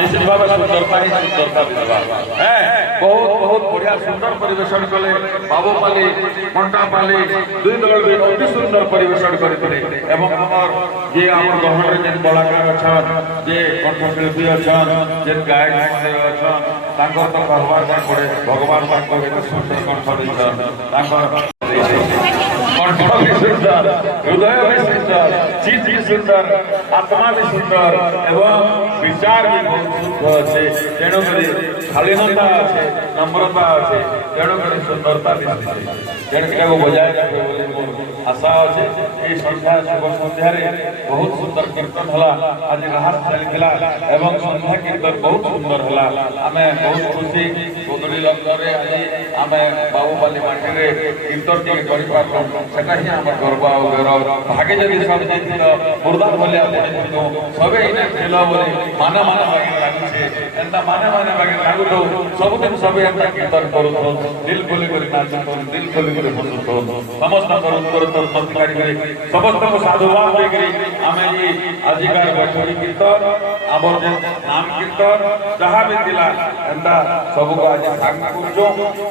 निश्चित भाव सुंदरता ही सुंदरता दिखा है। बहुत बहुत बढ़िया सुंदर परिवेशन कले बाबूपाली कंटापाली दुई दल भी अति सुंदर परिवेशन करते एवं ये आम गहन जेन कलाकार अच्छा जे कंठशिल्पी अच्छा जेन गायक अच्छा तो कहबार नहीं पड़े भगवान सुंदर कंठ कंठ भी सुंदर हृदय भी सुंदर चित्त भी सुंदर आत्मा भी सुंदर एवं विचार भी बहुत शुद्ध अच्छे तेणुक शालीनता अच्छे नम्रता अच्छे तेणुक सुंदरता भी तेणु बजाय आशा अच्छे ये संध्या शुभ सन्धार बहुत सुंदर कीर्तन है आज राहत चलता एवं संध्या कीर्तन बहुत सुंदर है आम बहुत खुशी गोदड़ी लग्न आज आम बाबूपाली माटी में कीर्तन टे सेटा ही आम गर्व गौरव भागे जब सब मुर्दा भलिया पड़े सबे खेल बोले माने माने बागे लागुचे एंता माने माने बागे लागुतो सबदिन सबे एंता कीर्तन करू दिल खोली कर नाचतो दिल खोली कर हसतो समस्त उत्तर संस्कारी करे समस्त को साधुवाद देकरी आमे ये आजिकार बैठकी कीर्तन आबर जे नाम कीर्तन जहां भी दिला एंता सब को आज भाग करजो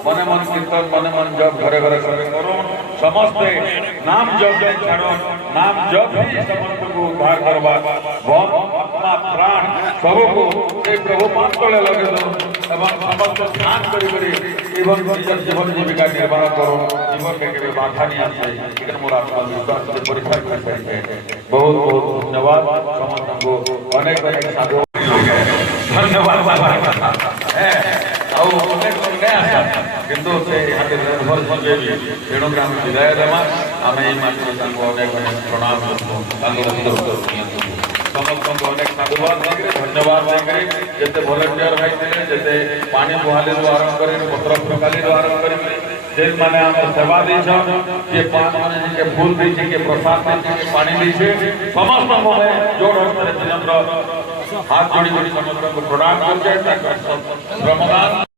मने मन कीर्तन मने मन जप घरे घरे सबे करो समस्त नाम जप में छाड़ो नाम जप ही समस्त को उद्धार करवा भव आत्मा प्राण सब को ए प्रभु पाद तले लगे दो एवं समस्त ध्यान करी करी एवं निज जीवन जीविका निर्वाह करो जीवन में केवल बाधा नहीं आए लेकिन मोर आत्मविश्वास से परीक्षा कर पाए बहुत बहुत धन्यवाद समस्त को अनेक अनेक साधु धन्यवाद है ଆଉ ଅନେକ ନାଇଁ ଆସା କିନ୍ତୁ ସେ ହାତେ ନିର୍ଭର କରିବେ ତେଣୁ ଆମେ ବିଦାୟ ଦେବା ଆମେ ଏଇ ମାଟିରେ ତାଙ୍କୁ ଅନେକ ଅନେକ ପ୍ରଣାମ କରୁଛୁ ତାଙ୍କର ଉତ୍ତର ନିଅନ୍ତୁ ସମସ୍ତଙ୍କୁ ଅନେକ ସାଧୁବାଦ ଦେଇକରି ଧନ୍ୟବାଦ ଦେଇକରି ଯେତେ ଭଲେଣ୍ଟିୟର ଭାଇ ଥିଲେ ଯେତେ ପାଣି ବୁହାଲିରୁ ଆରମ୍ଭ କରି ପତ୍ର ଫୁଙ୍କାଲିରୁ ଆରମ୍ଭ କରି ଯେମାନେ ଆମର ସେବା ଦେଇଛନ୍ କିଏ ମାନେ କିଏ ଫୁଲ ଦେଇଛେ କିଏ ପ୍ରସାଦ ଦେଇଛେ କିଏ ପାଣି ଦେଇଛେ ସମସ୍ତଙ୍କୁ ଯୋଡ଼ ହସ୍ତରେ ବିନମ୍ର हाथ जोड़ी समस्त को प्रणाम करके श्रमदान